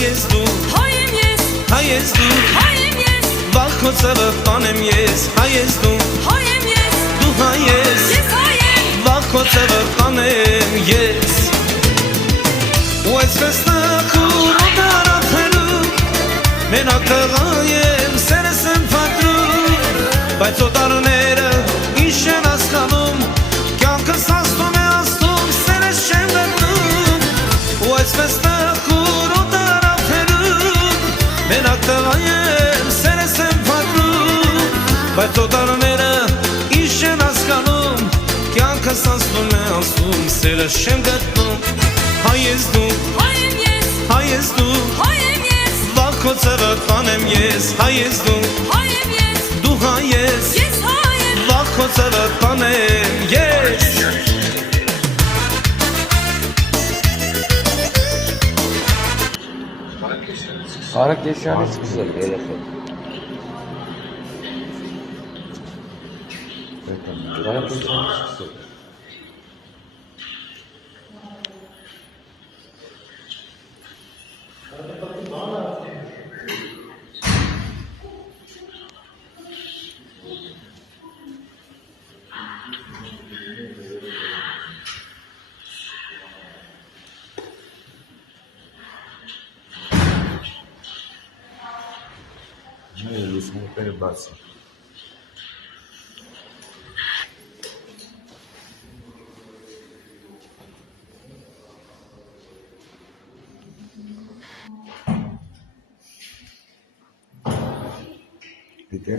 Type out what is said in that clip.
ես դու, հայ եմ ես, հայ ես դու, հայ եմ ես, վաղ քո ցավը տանեմ ես, հայ ես դու, հայ եմ ես, դու հայ ես, ես հայ եմ, վաղ քո ցավը տանեմ ես։ Ու այսպես նախուր ու դարաթելու, մենակ տղա եմ, սերս եմ փակում, բայց օտարները ինչ են հասկանում, կյանքս աստում է աստում, սերս չեմ գտնում։ Ու այսպես նախուր ու դարաթելու, մենակ տղա եմ, սերս եմ փակում, բայց օտարները ինչ են հասկանում, կյանքս աստում է աստում, սերս չեմ գտնում։ Հայ ես դու, հայ եմ ես, հայ ես դու, հայ եմ ես, վաղ քո ցավը տանեմ ես, հայ ես դու, հայ եմ ես, դու հայ ես, ես հայ եմ, վաղ քո ցավը տանեմ ես։ Հարակեշյանից սկսել երեխեք։ Հարակեշյանից սկսել։ Լուսամուտները բաց են։ Պիտե։